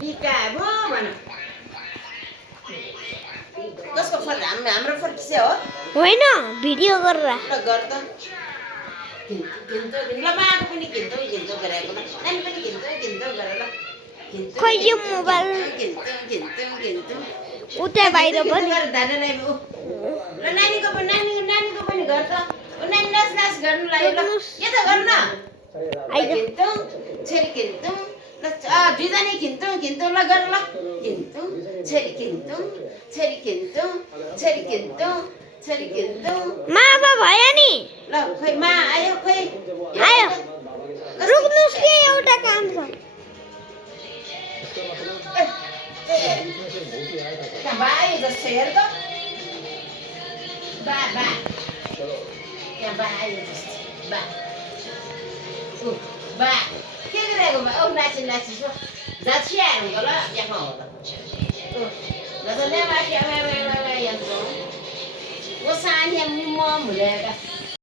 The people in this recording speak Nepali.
बिका भो भन कसको फोटो हाम्रो फोटो चाहिँ हो होइन भिडियो गरेर ल गर त घिन्तो ल माको पनि घिन्तो घिन्तो गरेको ल नानी पनि घिन्तो घिन्तो गरेर ल घिन्तो खोइ यो मोबाइल घिन्तो घिन्तो घिन्तो उतै बाहिर पनि गरेर धानेलाई ल नानीको पनि गर त ओ नानी नाच नाच गर्नु लाग्यो ल यो त गर्नु न घिन्तो छेरी घिन्तो ल दुईजना घिन्तो घिन्तो ल गर ल घिन्तो छेरी घिन्तो छेरी घिन्तो छेरी घिन्तो छेरी घिन्तो मा बा भयो नि ल खोइ मा आयो खोइ आयो रुक्नुस् के एउटा काम छ त्यहाँ बा आयो जस्तो हेर त बा त्यहाँ बा आयो जस्तो बा के गरेको बा औ नाची नाची सो जाची आयो ल यहाँ हो ल त ल्यामा के यन्त्र वो सानी हम मुलेगा